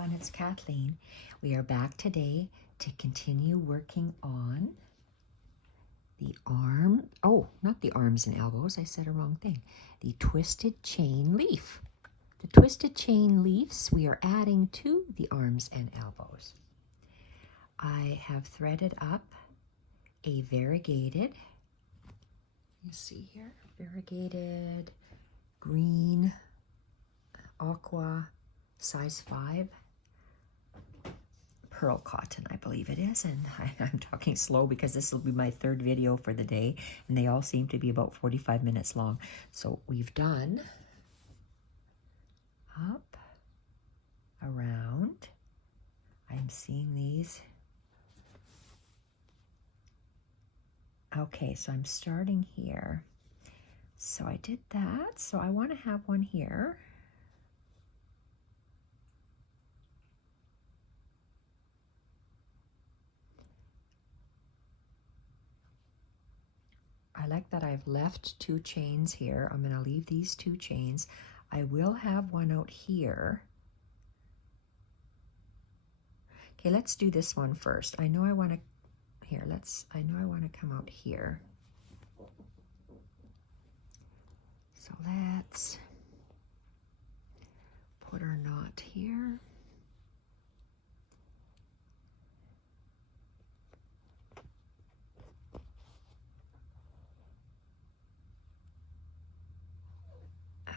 everyone, it's Kathleen. We are back today to continue working on the not the arms and elbows, I said a wrong thing. The twisted chain leaf. The twisted chain leaves we are adding to the arms and elbows. I have threaded up a variegated, you see here, variegated green aqua size 5 pearl cotton, I believe it is, and I'm talking slow because this will be my third video for the day, and they all seem to be about 45 minutes long. So we've done up, around, I'm seeing these. Okay, so I'm starting here. So I did that, so I want to have one here. I like that I've left 2 chains here. I'm going to leave these 2 chains. I will have one out here. Okay, let's do this one first. I know I want to, I know I want to come out here. So let's put our knot here.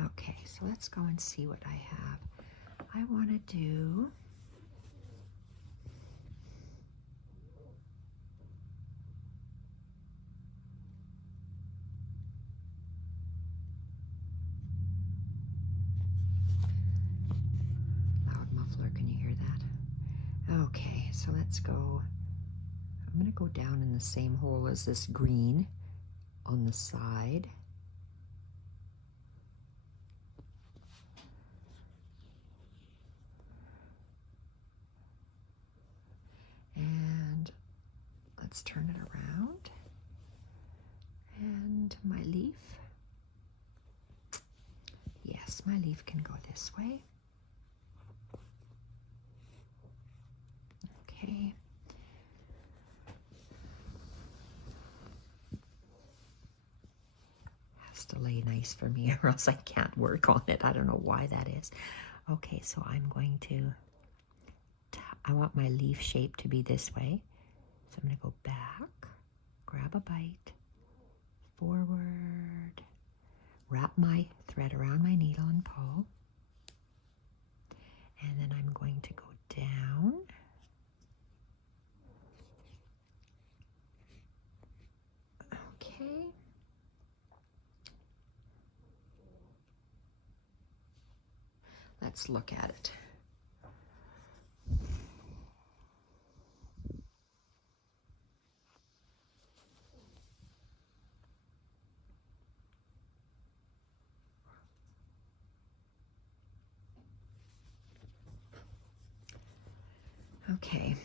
Okay, so let's go and see what I have. I want to do loud muffler, can you hear that? Okay, so let's go. I'm going to go down in the same hole as this green on the side. And let's turn it around. And my leaf. Yes, my leaf can go this way. Okay. Has to lay nice for me or else I can't work on it. I don't know why that is. Okay, so I'm going to, I want my leaf shape to be this way. So I'm going to go back, grab a bite, forward, wrap my thread around my needle and pull. And then I'm going to go down. Okay. Let's look at it. Okay,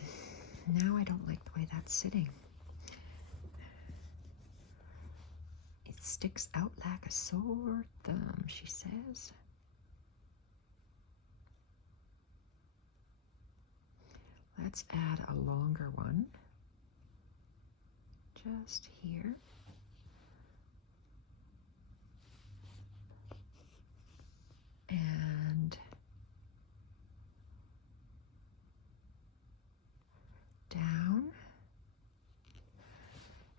now I don't like the way that's sitting. It sticks out like a sore thumb, she says. Let's add a longer one, just here. And down.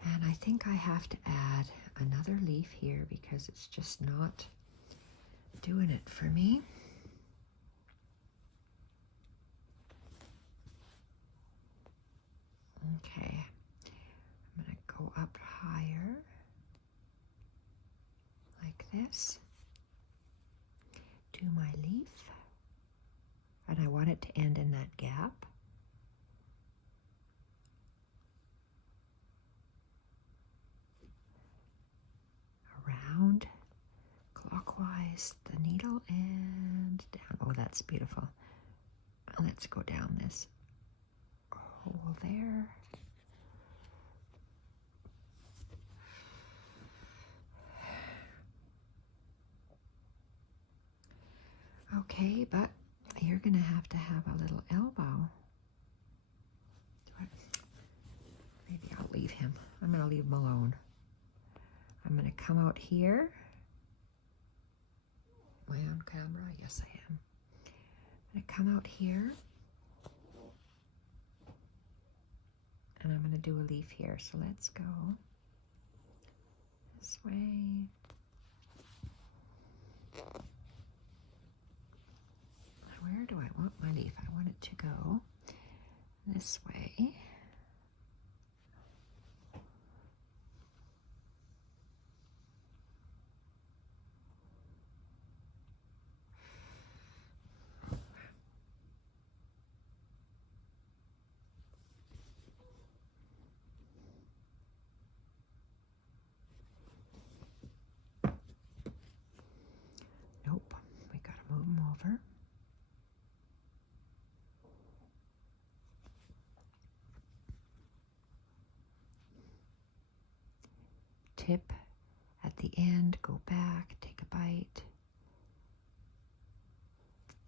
And I think I have to add another leaf here because it's just not doing it for me. Okay, I'm going to go up higher like this, do my leaf, and I want it to end in that gap. Around, clockwise the needle and down. Oh, that's beautiful. Let's go down this hole there. Okay, but you're going to have a little elbow. Maybe I'll leave him. I'm going to leave him alone. I'm going to come out here. Am I on camera? Yes, I am. I'm going to come out here. And I'm going to do a leaf here. So let's go this way. Where do I want my leaf? I want it to go this way. Nope, we gotta move them over. Tip at the end, go back, take a bite,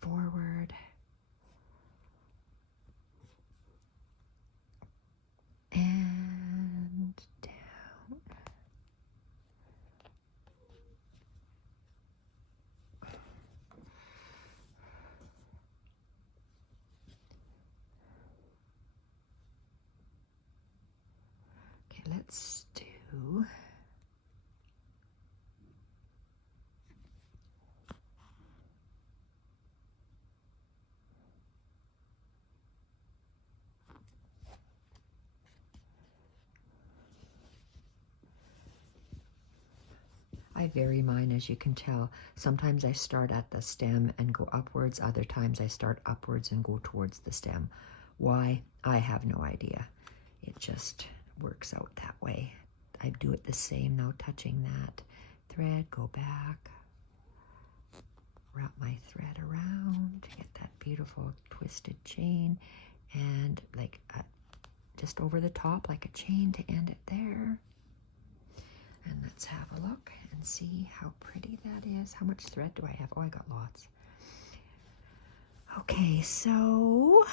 forward, and down. Okay, let's do I vary mine, as you can tell. Sometimes I start at the stem and go upwards. Other times I start upwards and go towards the stem. Why? I have no idea. It just works out that way. I do it the same though, touching that thread, go back, wrap my thread around to get that beautiful twisted chain, and like just over the top like a chain to end it there. And let's have a look and see how pretty that is. How much thread do I have? Oh, I got lots. Okay, so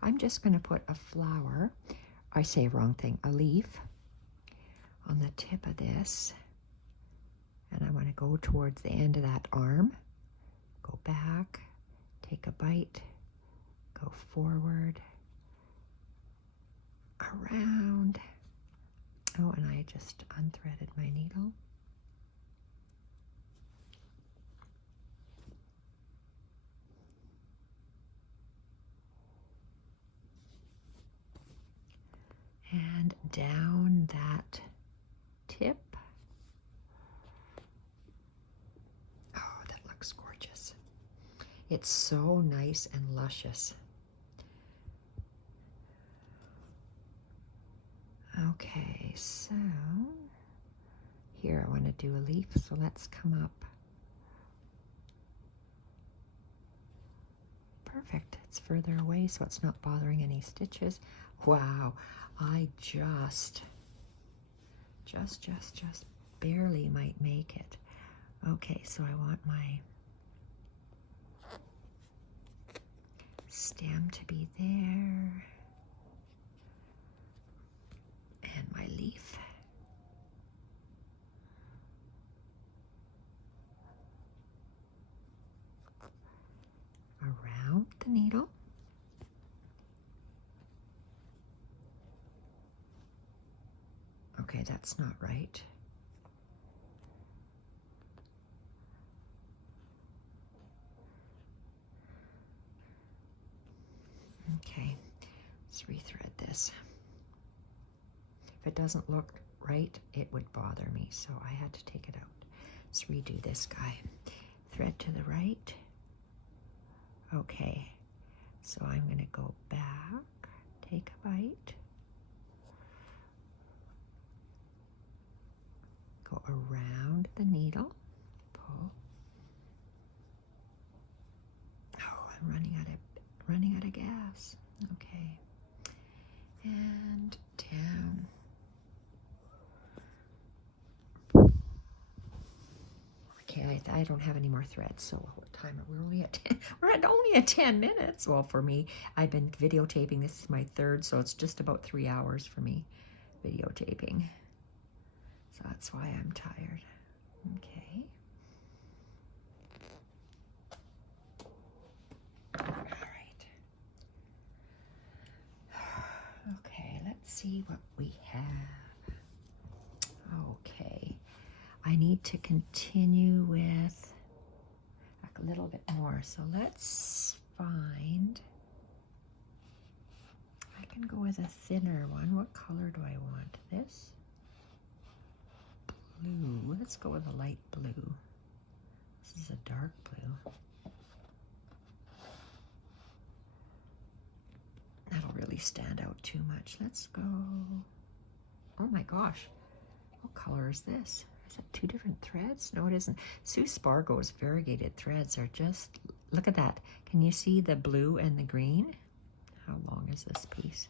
I'm just going to put a flower, I say wrong thing, a leaf on the tip of this. And I want to go towards the end of that arm. Go back, take a bite, go forward, around. Oh, and I just unthreaded my needle. And down that tip. Oh, that looks gorgeous. It's so nice and luscious. Okay, so here I want to do a leaf, so let's come up. Perfect. It's further away, so it's not bothering any stitches. Wow, I just barely might make it. Okay, so I want my stem to be there, and my leaf. Around the needle. Okay, that's not right. Okay, let's rethread this. If it doesn't look right, it would bother me, so I had to take it out. Let's redo this guy. Thread to the right. Okay, so I'm going to go back, take a bite, go around the needle, pull. Oh, I'm running out of gas. Okay, I don't have any more threads. So what time are we? Only at 10. We're at only at 10 minutes. Well, for me, I've been videotaping. This is my third, so it's just about 3 hours for me videotaping. So that's why I'm tired. Okay. All right. Okay, let's see what we have. Okay. I need to continue with a little bit more. So let's find, I can go with a thinner one. What color do I want? This? Blue. Let's go with a light blue. This is a dark blue. That'll really stand out too much. Let's go. Oh my gosh. What color is this? Is that 2 different threads? No, it isn't. Sue Spargo's variegated threads are just, look at that. Can you see the blue and the green? How long is this piece?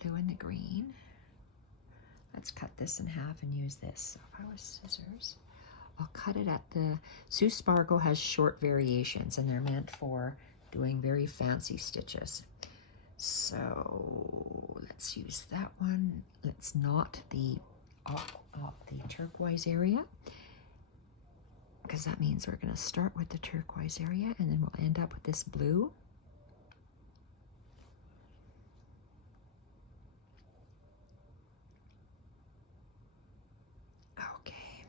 Blue and the green. Let's cut this in half and use this. So if I was scissors, I'll cut it at the, Sue Spargo has short variations and they're meant for doing very fancy stitches. So let's use that one. Let's knot the turquoise area, because that means we're going to start with the turquoise area and then we'll end up with this blue. Okay.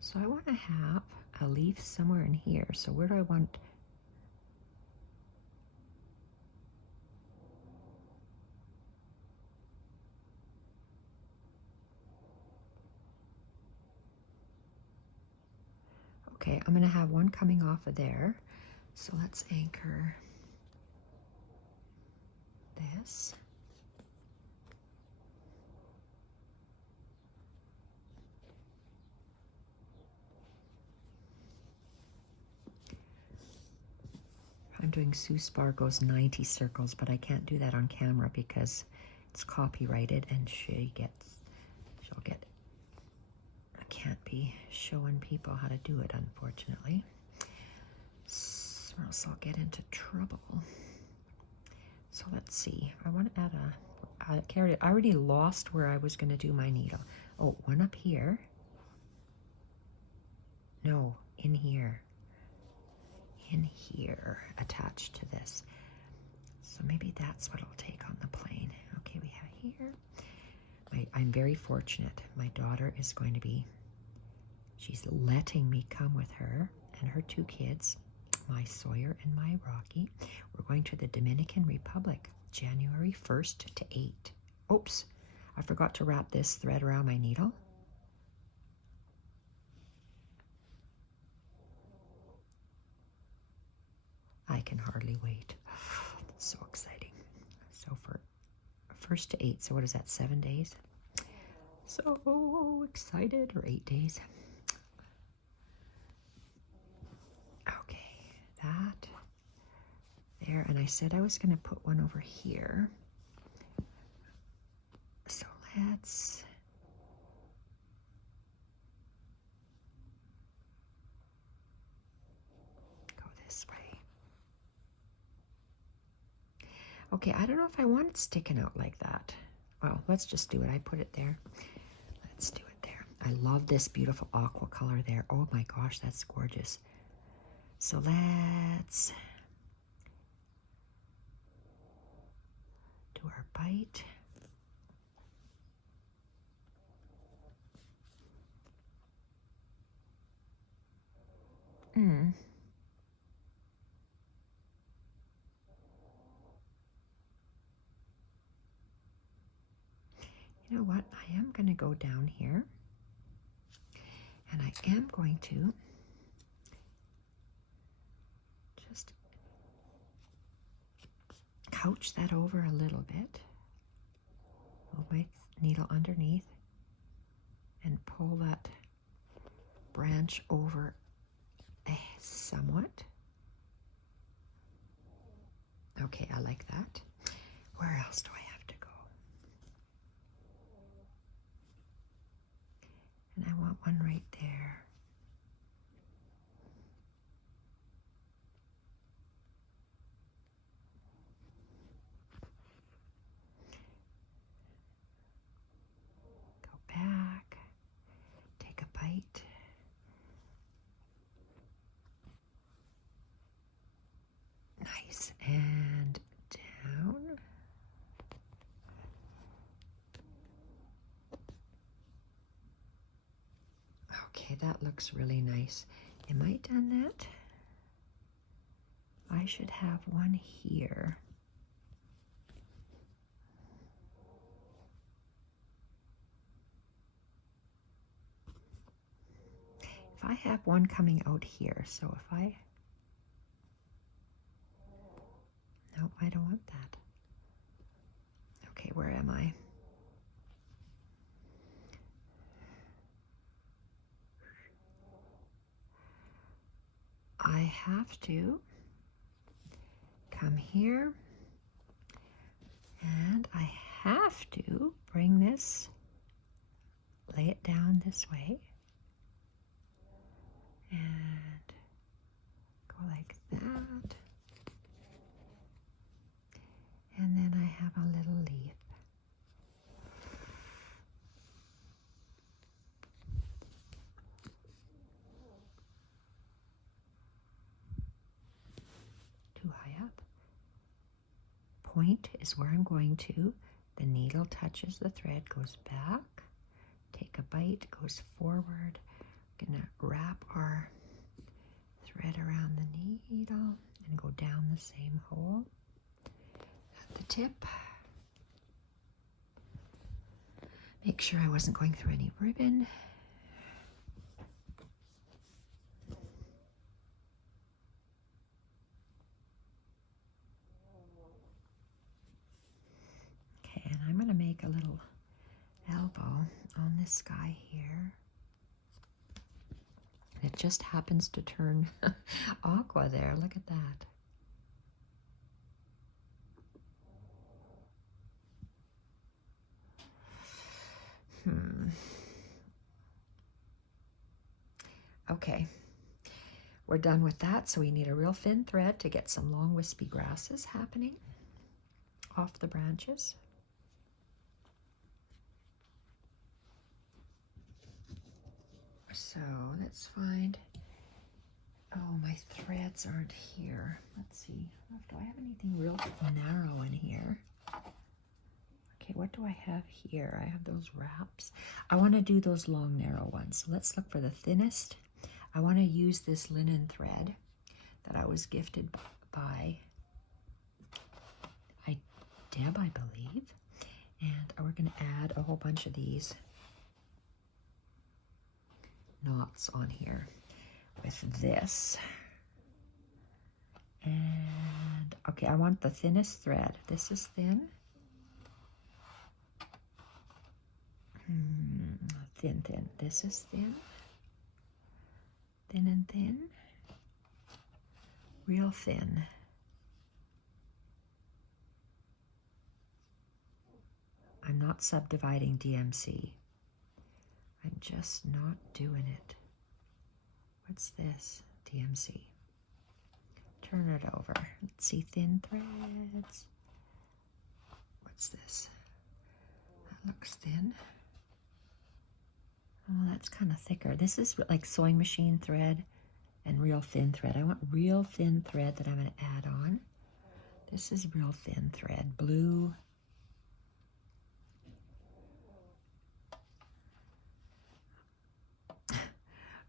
So I want to have a leaf somewhere in here. So where do I want? Okay, I'm going to have one coming off of there. So let's anchor this. I'm doing Sue Spargo's 90 circles, but I can't do that on camera because it's copyrighted and she'll get, I can't be showing people how to do it, unfortunately. Or else I'll get into trouble. So let's see. I want to add I already lost where I was going to do my needle. Oh, one up here. No, in here. In here, attached to this. So maybe that's what I'll take on the plane. Okay, we have here. I'm very fortunate. My daughter is going to be, she's letting me come with her and her 2 kids, my Sawyer and my Rocky. We're going to the Dominican Republic, January 1st to 8. Oops, I forgot to wrap this thread around my needle. I can hardly wait. So exciting. So for 1st to 8, so what is that, 7 days? So excited, or 8 days. Okay, that there, and I said I was going to put one over here. So let's go this way. Okay, I don't know if I want it sticking out like that. Well, let's just do it. I put it there. Let's do it there. I love this beautiful aqua color there. Oh my gosh, that's gorgeous. So let's do our bite. You know what? I am going to go down here and I am going to just couch that over a little bit. Move my needle underneath and pull that branch over somewhat. Okay, I like that. Where else do I have to go? want one right there. Go back, take a bite. Nice, and down. Okay, that looks really nice. Am I done that? I should have one here. If I have one coming out here, so if I... No, I don't want that. Okay, where am I? I have to come here, and I have to bring this, lay it down this way, and go like that. And then I have a little leaf. Too high up. Point is where I'm going to. The needle touches the thread, goes back. Take a bite, goes forward. Gonna wrap our thread around the needle and go down the same hole at the tip. Make sure I wasn't going through any ribbon. Okay, and I'm gonna make a little elbow on this guy here. It just happens to turn aqua there. Look at that. Okay, we're done with that. So we need a real thin thread to get some long wispy grasses happening off the branches. So let's find, oh, my threads aren't here. Let's see, do I have anything real narrow in here? Okay, what do I have here? I have those wraps. I want to do those long, narrow ones. So let's look for the thinnest. I want to use this linen thread that I was gifted by Deb, I believe. And we're going to add a whole bunch of these knots on here with this. And okay, I want the thinnest thread. This is thin. Thin, thin. This is thin. Thin and thin. Real thin. I'm not subdividing DMC. I'm just not doing it. What's this? DMC. Turn it over. Let's see, thin threads. What's this? That looks thin. Oh, that's kind of thicker. This is like sewing machine thread and real thin thread. I want real thin thread that I'm going to add on. This is real thin thread, blue.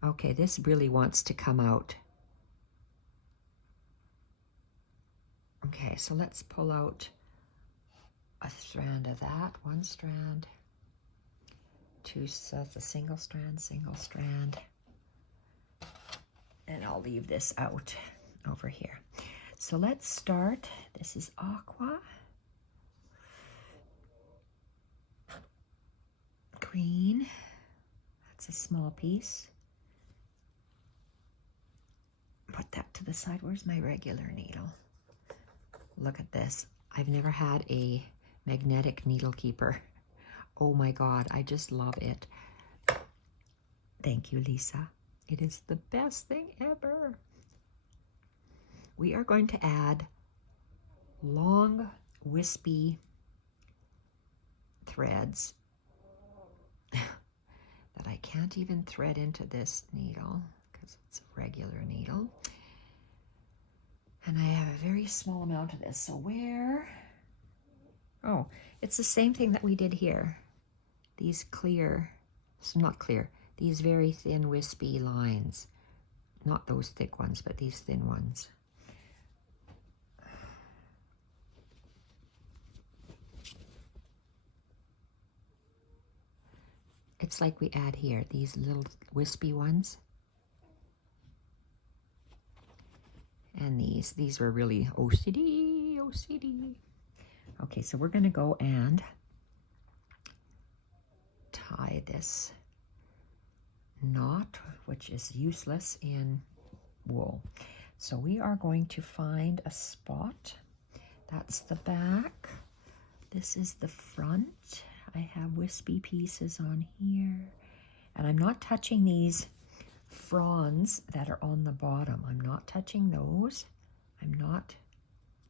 Okay, this really wants to come out. Okay, so let's pull out a strand of that, one strand, two, so that's a single strand, and I'll leave this out over here. So let's start. This is aqua, green, that's a small piece. Put that to the side. Where's my regular needle? Look at this. I've never had a magnetic needle keeper. Oh my God, I just love it. Thank you, Lisa. It is the best thing ever. We are going to add long, wispy threads that I can't even thread into this needle because it's a regular needle. And I have a very small amount of this. So where? Oh, it's the same thing that we did here. These clear, it's not clear, these very thin wispy lines. Not those thick ones, but these thin ones. It's like we add here, these little wispy ones. And these were really OCD, OCD. Okay, so we're gonna go and tie this knot, which is useless in wool. So we are going to find a spot. That's the back. This is the front. I have wispy pieces on here. And I'm not touching these fronds that are on the bottom. I'm not touching those. I'm not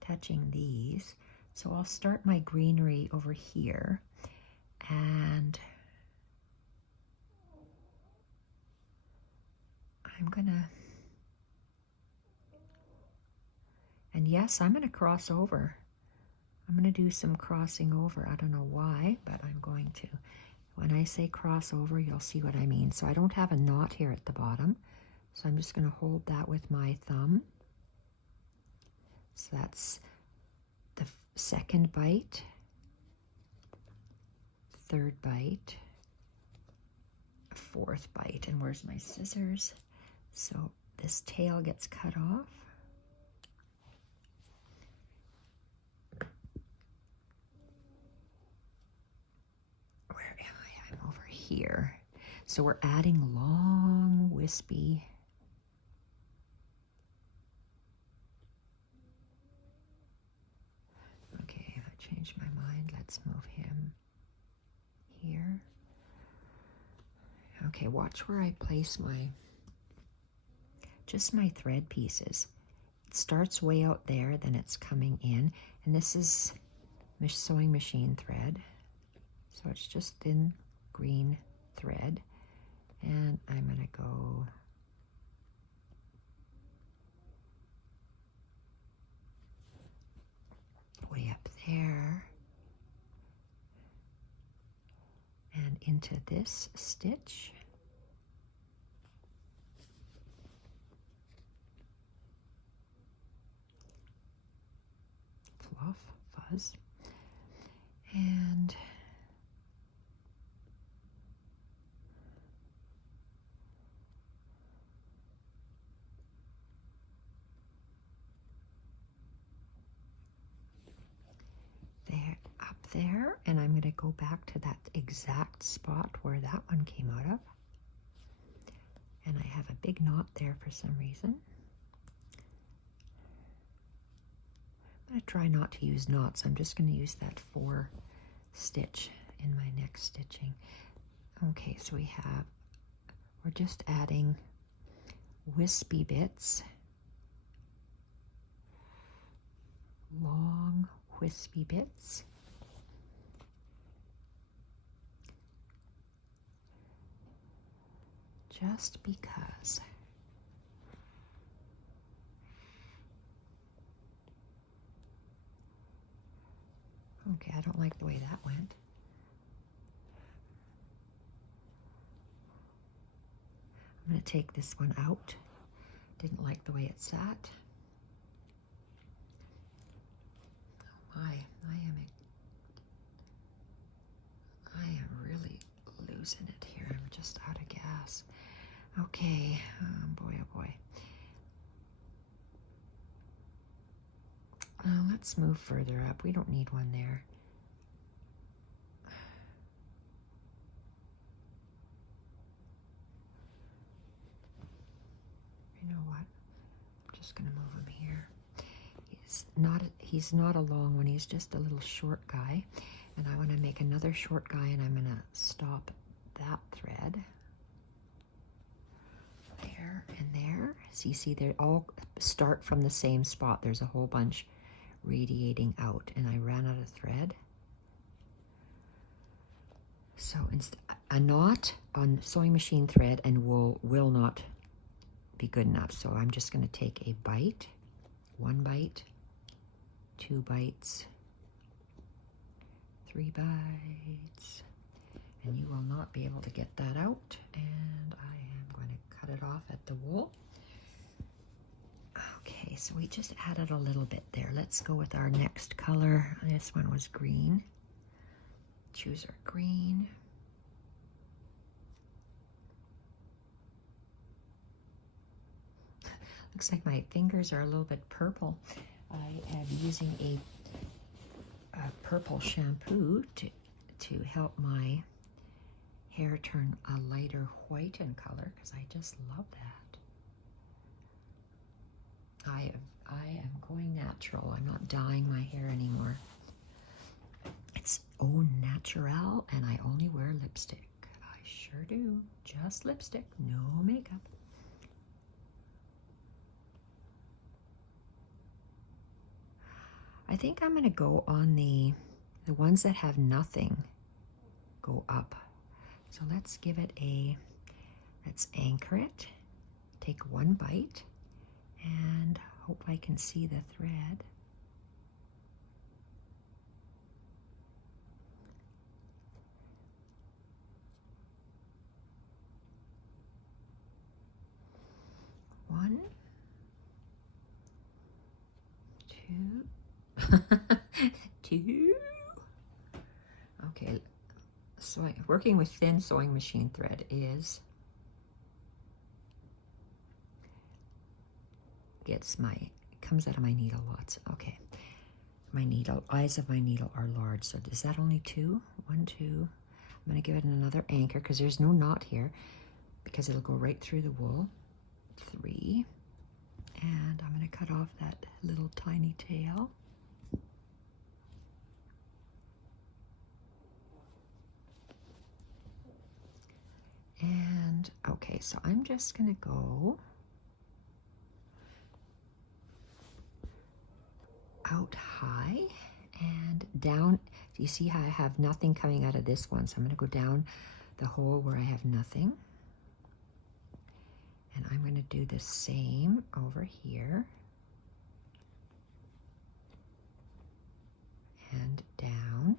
touching these. So I'll start my greenery over here. And I'm gonna, and yes, I'm gonna cross over. I'm gonna do some crossing over. I don't know why, but I'm going to. When I say cross over, you'll see what I mean. So I don't have a knot here at the bottom. So I'm just gonna hold that with my thumb. So that's the second bite, third bite, fourth bite. And where's my scissors? So this tail gets cut off. Where am I? I'm over here. So we're adding long, wispy. Okay, I changed my mind. Let's move him here. Okay, watch where I place just my thread pieces. It starts way out there, then it's coming in, and this is sewing machine thread. So it's just thin green thread, and I'm gonna go way up there and into this stitch. Fluff, fuzz, and there, up there, and I'm going to go back to that exact spot where that one came out of. And I have a big knot there for some reason. I'm going to try not to use knots. I'm just going to use that 4 stitch in my next stitching. Okay, so we're just adding wispy bits, long wispy bits. Just because. Okay, I don't like the way that went. I'm going to take this one out. Didn't like the way it sat. Oh my, I am really losing it here. I'm just out of gas. Okay, boy, oh boy. Let's move further up. We don't need one there. You know what? I'm just gonna move him here. He's not a long one. He's just a little short guy. And I want to make another short guy, and I'm gonna stop that thread. there and there. So you see they all start from the same spot. There's a whole bunch radiating out, and I ran out of thread. So a knot on sewing machine thread and wool will not be good enough. So I'm just going to take a bite, 1 bite, 2 bites, 3 bites, and you will not be able to get that out. And I am going to cut it off at the wool. Okay, so we just added a little bit there. Let's go with our next color. This one was green. Choose our green. Looks like my fingers are a little bit purple. I am using a purple shampoo to help my hair turn a lighter white in color, because I just love that. I am going natural. I'm not dyeing my hair anymore. It's au naturel, and I only wear lipstick. I sure do. Just lipstick, no makeup. I think I'm going to go on the ones that have nothing go up. So let's give it let's anchor it, take 1 bite, and hope I can see the thread. One, 2, 2. Okay, so working with thin sewing machine thread comes out of my needle lots. Okay, my eyes of my needle are large, so is that only 2? 1, 2. I'm going to give it another anchor because there's no knot here, because it'll go right through the wool. 3, and I'm going to cut off that little tiny tail. And okay, so I'm just going to go out high and down. Do you see how I have nothing coming out of this one? So I'm going to go down the hole where I have nothing. And I'm going to do the same over here. And down.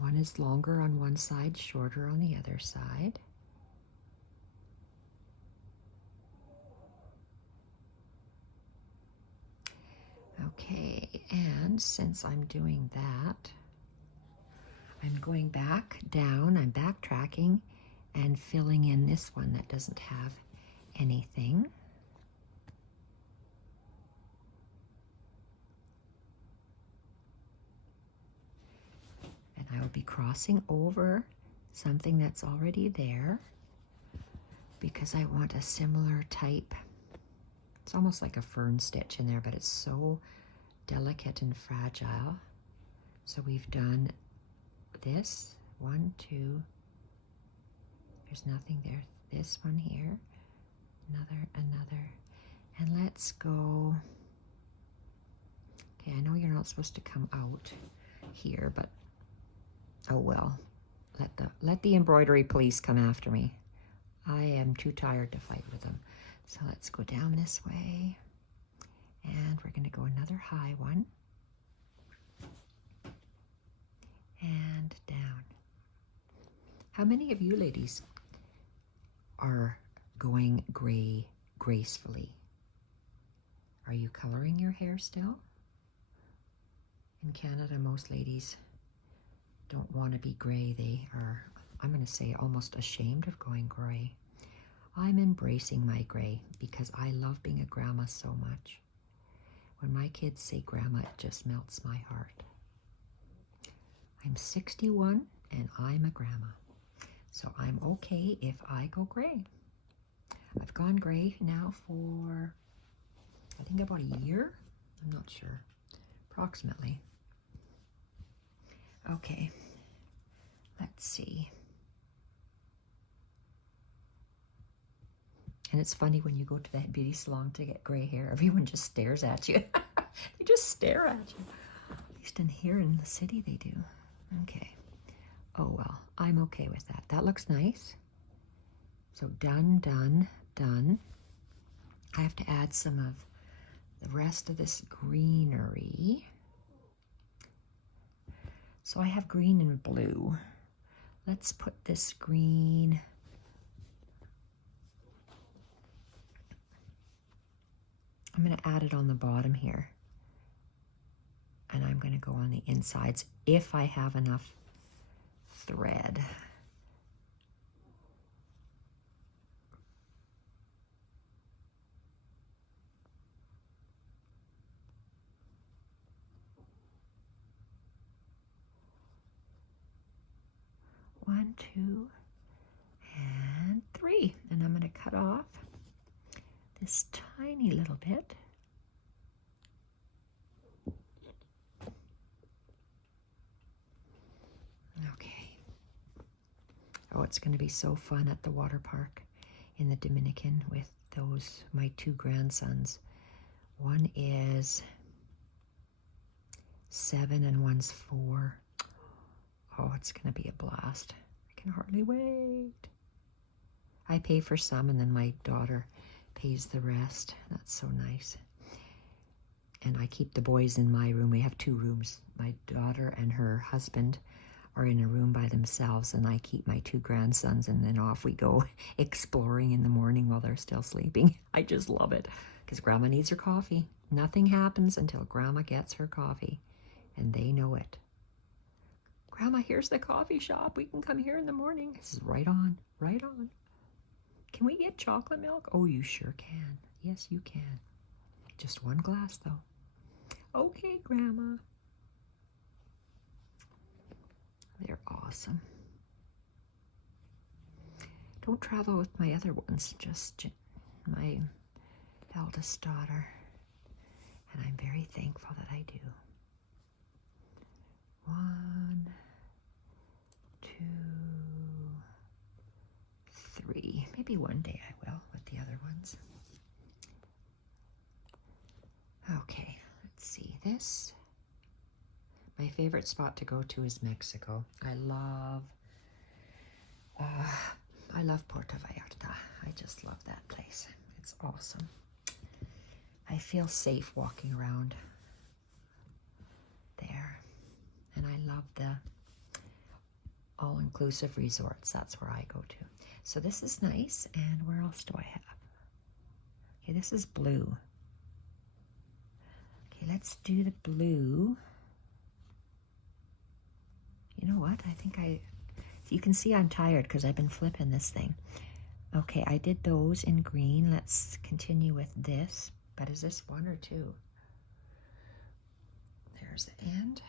One is longer on one side, shorter on the other side. Okay, and since I'm doing that, I'm going back down, I'm backtracking and filling in this one that doesn't have anything. And I will be crossing over something that's already there because I want a similar type. It's almost like a fern stitch in there, but it's so delicate and fragile. So we've done this, 1, 2, there's nothing there. This one here, another, and let's go. Okay, I know you're not supposed to come out here, but oh well. Let the embroidery police come after me. I am too tired to fight with them. So let's go down this way, and we're going to go another high one, and down. How many of you ladies are going gray gracefully? Are you coloring your hair still? In Canada, most ladies don't want to be gray. They are, I'm going to say, almost ashamed of going gray. I'm embracing my gray because I love being a grandma so much. When my kids say grandma, it just melts my heart. I'm 61 and I'm a grandma. So I'm okay if I go gray. I've gone gray now for, I think, about a year. I'm not sure. Approximately. Okay. Let's see. And it's funny when you go to that beauty salon to get gray hair, everyone just stares at you. They just stare at you. At least in here in the city they do. Okay. Oh well, I'm okay with that. That looks nice. So done, done, done. I have to add some of the rest of this greenery. So I have green and blue. Let's put this green. I'm going to add it on the bottom here. And I'm going to go on the insides if I have enough thread. One, two, and three. And I'm going to cut off this tiny little bit. Okay. Oh, it's going to be so fun at the water park in the Dominican with those, my two grandsons. One is 7 and one's 4. Oh, it's going to be a blast. I can hardly wait. I pay for some and then my daughter pays the rest. That's so nice. And I keep the boys in my room. We have 2 rooms. My daughter and her husband are in a room by themselves, and I keep my 2 grandsons, and then off we go exploring in the morning while they're still sleeping. I just love it because Grandma needs her coffee. Nothing happens until Grandma gets her coffee, and they know it. Grandma, here's the coffee shop. We can come here in the morning. This is right on, right on. Can we get chocolate milk? Oh, you sure can. Yes, you can. Just 1 glass, though. Okay, Grandma. They're awesome. Don't travel with my other ones, just my eldest daughter. And I'm very thankful that I do. 1, 2, 3. Maybe one day I will with the other ones. Okay, let's see this. My favorite spot to go to is Mexico. I love Puerto Vallarta. I just love that place. It's awesome. I feel safe walking around there. And I love the all-inclusive resorts. That's where I go to. So this is nice. And where else do I have? Okay, this is blue. Okay, let's do the blue. You know what? I think you can see I'm tired because I've been flipping this thing. Okay, I did those in green. Let's continue with this. But is this 1 or 2? There's the end.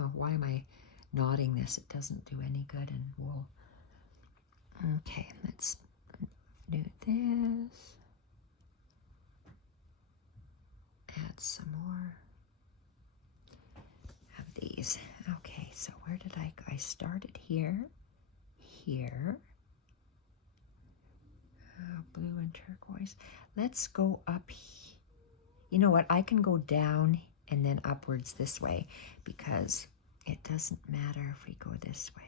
Oh, why am I knotting this? It doesn't do any good in wool. Okay, let's do this. Add some more of these. Okay, so where did I go? I started here, here. Blue and turquoise. Let's go up. You know what? I can go down and then upwards this way because it doesn't matter if we go this way.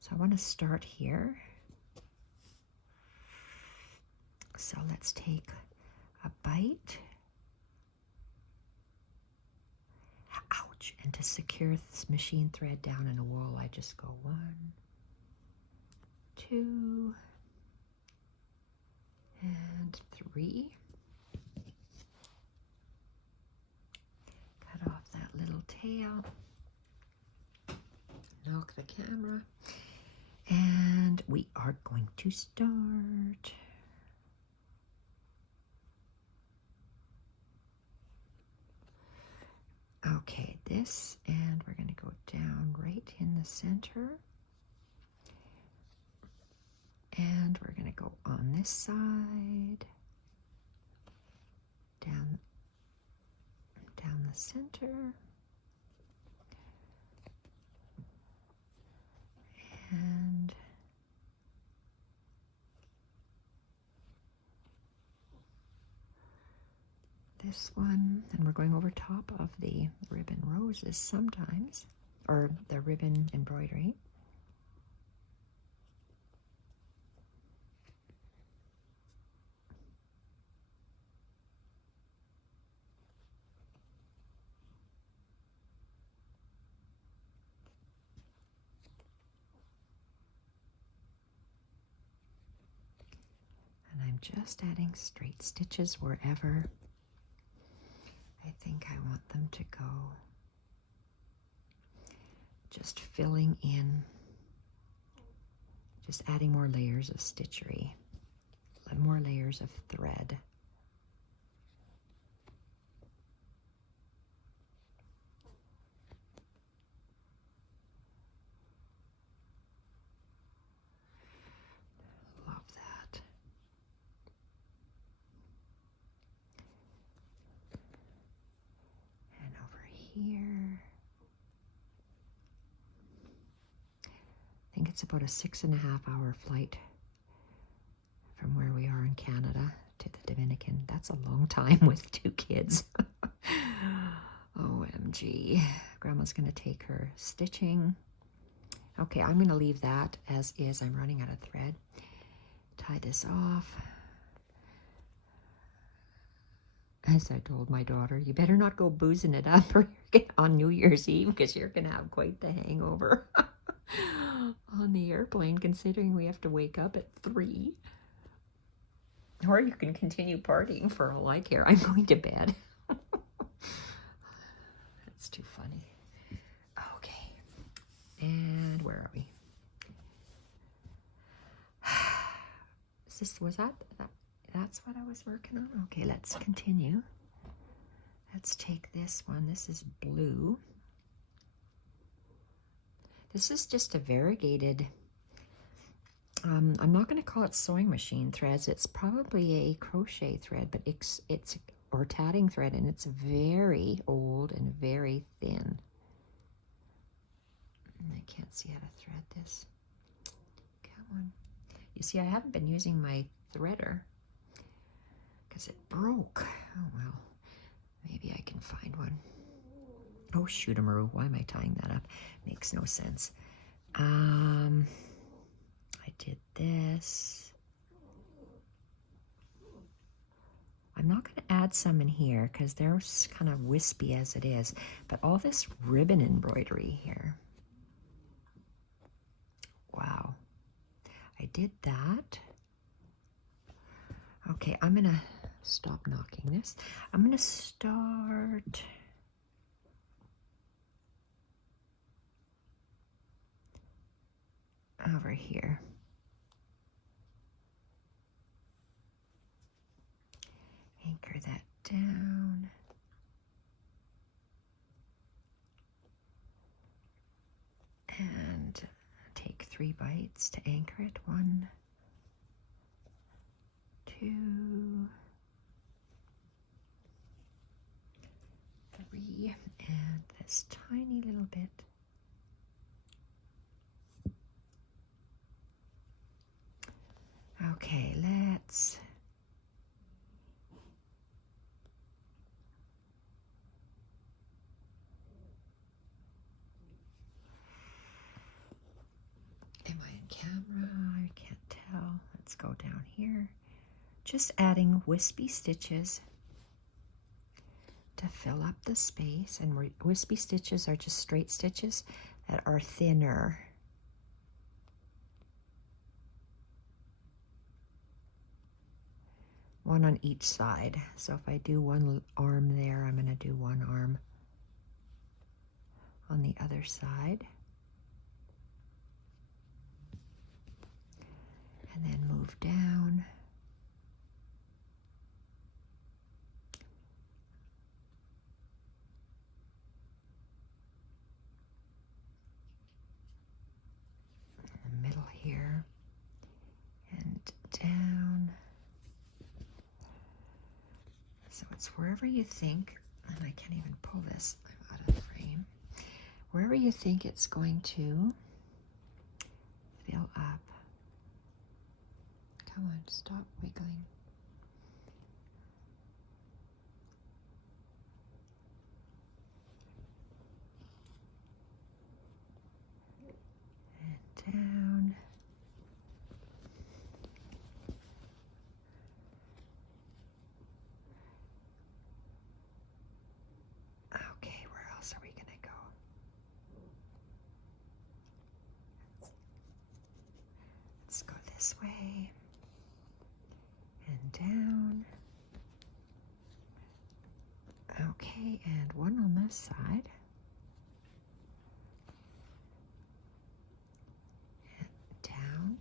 So I want to start here. So let's take a bite. Ouch. And to secure this machine thread down in a wool, I just go 1, 2, and 3. Cut off that little tail. Knock the camera. And we are going to start. Okay, this, and we're going to go down right in the center. And we're going to go on this side, down the center, And this one, and we're going over top of the ribbon roses sometimes, or the ribbon embroidery. And I'm just adding straight stitches wherever I think I want them to go. Just filling in, just adding more layers of stitchery, more layers of thread. Love that. And over here, I think it's about a 6.5-hour flight from where we are in Canada to the Dominican. That's a long time with 2 kids. OMG. Grandma's gonna take her stitching. Okay, I'm gonna leave that as is. I'm running out of thread. Tie this off. As I told my daughter, you better not go boozing it up or on New Year's Eve, because you're gonna have quite the hangover on the airplane, considering we have to wake up at 3. Or you can continue partying for all I care. I'm going to bed. That's too funny. Okay. And where are we? That's what I was working on? Okay, let's continue. Let's take this one. This is blue. This is just a variegated, I'm not going to call it sewing machine threads. It's probably a crochet thread, but it's or tatting thread, and it's very old and very thin. I can't see how to thread this. Come on. You see, I haven't been using my threader because it broke. Oh well, maybe I can find one. Oh, shoot-a-maroo. Why am I tying that up? Makes no sense. I did this. I'm not going to add some in here because they're kind of wispy as it is, but all this ribbon embroidery here. Wow. I did that. Okay, I'm going to stop knocking this. I'm going to start over here. Anchor that down. And take 3 bites to anchor it. 1, 2, 3, and this tiny little bit. Okay, let's am I in camera? I can't tell. Let's go down here. Just adding wispy stitches to fill up the space, and wispy stitches are just straight stitches that are thinner. One on each side. So if I do one arm there, I'm going to do one arm on the other side. And then move down. In the middle here. And down. So it's wherever you think, and I can't even pull this, I'm out of the frame. Wherever you think it's going to still up. Come on, stop wiggling. And down. Okay, where else are we going to go? Let's go this way. And down. Okay, and one on this side. And down.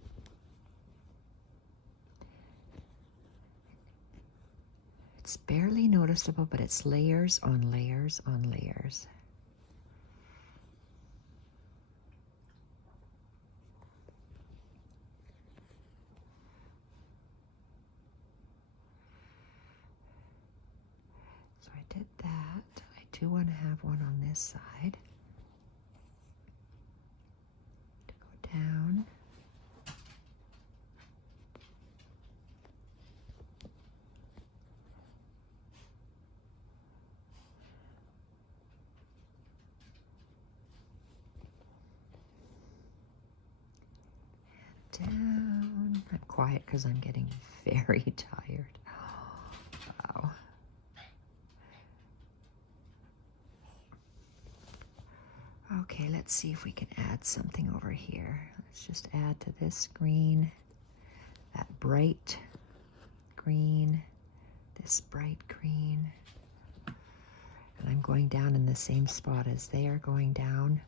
It's barely noticeable, but it's layers on layers on layers. So I did that. I do want to have one on this side. To go down. Down. I'm quiet because I'm getting very tired. Wow. Okay, let's see if we can add something over here. Let's just add to this green, that bright green, this bright green. And I'm going down in the same spot as they are going down.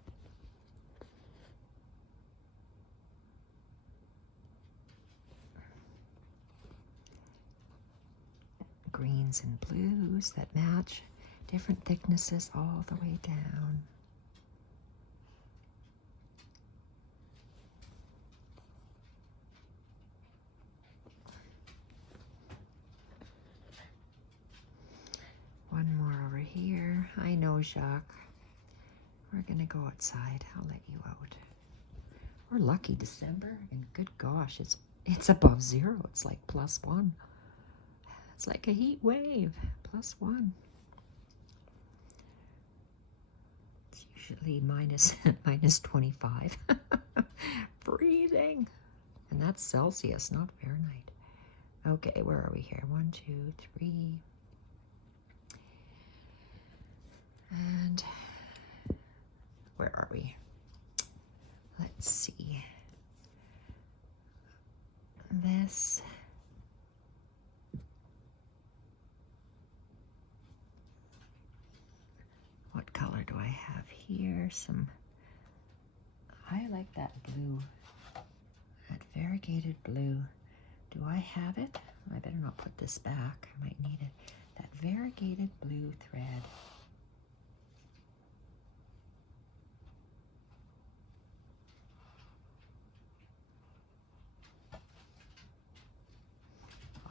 Greens and blues that match, different thicknesses all the way down. One more over here. I know, Jacques. We're gonna go outside. I'll let you out. We're lucky December, and good gosh, it's above zero. It's like +1. It's like a heat wave, +1. It's usually minus 25. Freezing. And that's Celsius, not Fahrenheit. Okay, where are we here? 1, 2, 3. And where are we? Let's see. This. What color do I have here? I like that blue, that variegated blue. Do I have it? I better not put this back. I might need it. That variegated blue thread.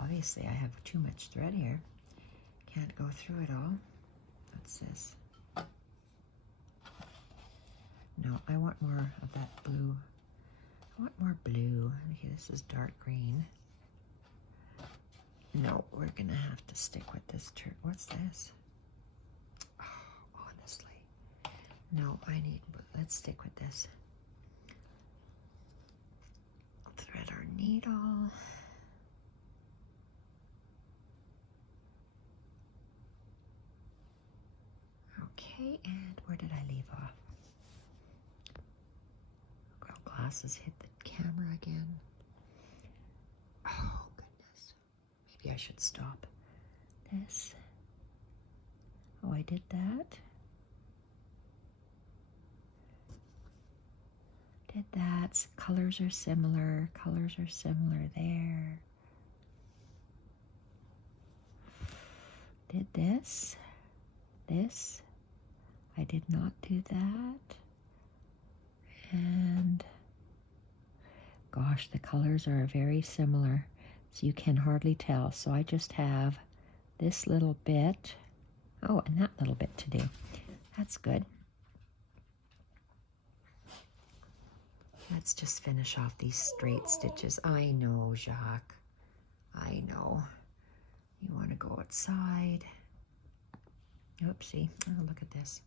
Obviously, I have too much thread here. Can't go through it all. What's this? No, I want more of that blue. I want more blue. Okay, this is dark green. No, we're gonna have to stick with this. What's this? Oh, honestly. No, let's stick with this. Thread our needle. Okay, and where did I leave off? Oh, glasses hit the camera again. Oh, goodness. Maybe I should stop this. Oh, I did that. Did that. Colors are similar. Colors are similar there. Did this. This. I did not do that. And gosh, the colors are very similar, so you can hardly tell. So I just have this little bit. Oh, and that little bit to do. That's good. Let's just finish off these straight stitches. I know, Jacques. I know. You want to go outside. Oopsie. Oh, look at this.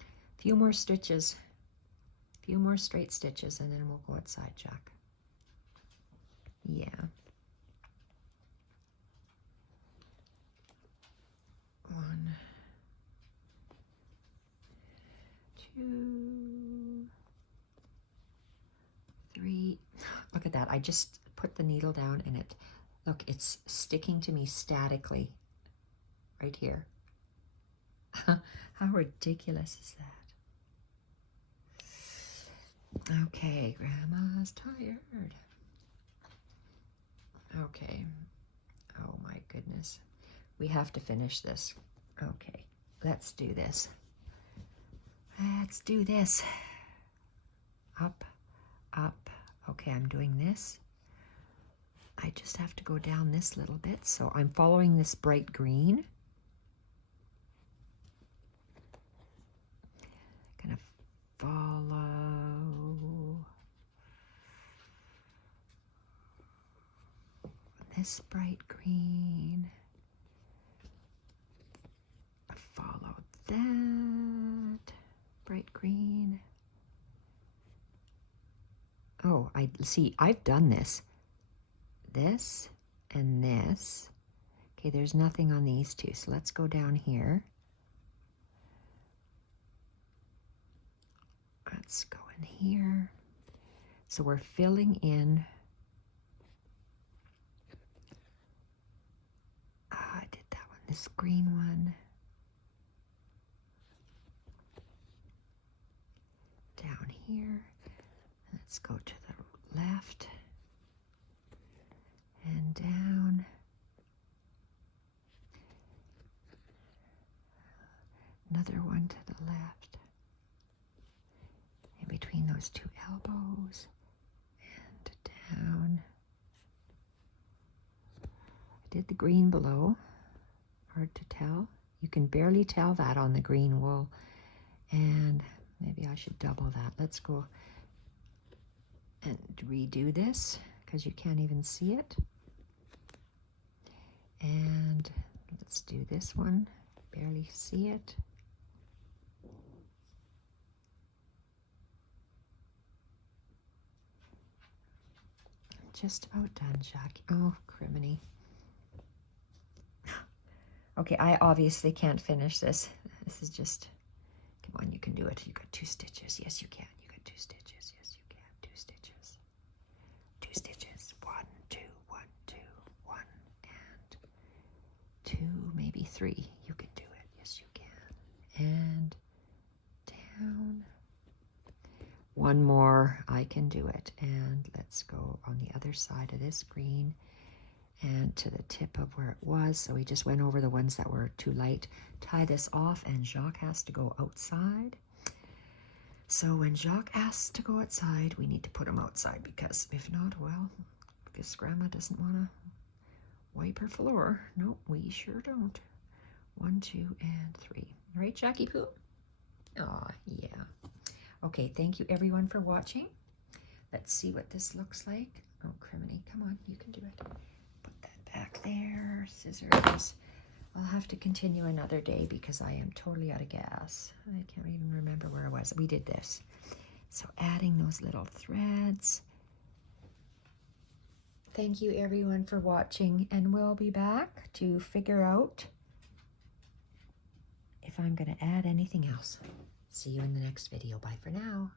A few more stitches. A few more straight stitches, and then we'll go outside, Jacques. Yeah. One, two, three. Look at that. I just put the needle down and look, it's sticking to me statically right here. How ridiculous is that? Okay, Grandma's tired. Okay. Oh my goodness. We have to finish this. Okay, let's do this. Let's do this. Up, up. Okay, I'm doing this. I just have to go down this little bit. So I'm following this bright green. Gonna follow this bright green. Follow that bright green. Oh, I see, I've done this. This and this. Okay, there's nothing on these two, so let's go down here. Let's go in here. So we're filling in. I did that one, this green one. Down here. Let's go to the left and down. Another one to the left. In between those two elbows and down. I did the green below. Hard to tell. You can barely tell that on the green wool. And maybe I should double that. Let's go and redo this because you can't even see it. And let's do this one. Barely see it. Just about done, Jackie. Oh, criminy. Okay, I obviously can't finish this. This is just, come on, you can do it. You got 2 stitches. Yes, you can. You got 2 stitches. Yes, you can. 2 stitches. 2 stitches. 1, 2, 1, 2, 1, and 2, maybe 3. You can do it. Yes, you can. And down. 1 more. I can do it. And let's go on the other side of this green and to the tip of where it was. So we just went over the ones that were too light. Tie this off, and Jacques has to go outside. So when Jacques asks to go outside, we need to put him outside, because if not, well, because Grandma doesn't want to wipe her floor. No, we sure don't. 1, 2, and 3. Right, Jackie Poo? Aw, yeah. Okay, thank you everyone for watching. Let's see what this looks like. Oh, criminy, come on, you can do it. Put that back there, scissors. I'll have to continue another day because I am totally out of gas. I can't even remember where I was. We did this. So adding those little threads. Thank you everyone for watching, and we'll be back to figure out if I'm going to add anything else. See you in the next video. Bye for now.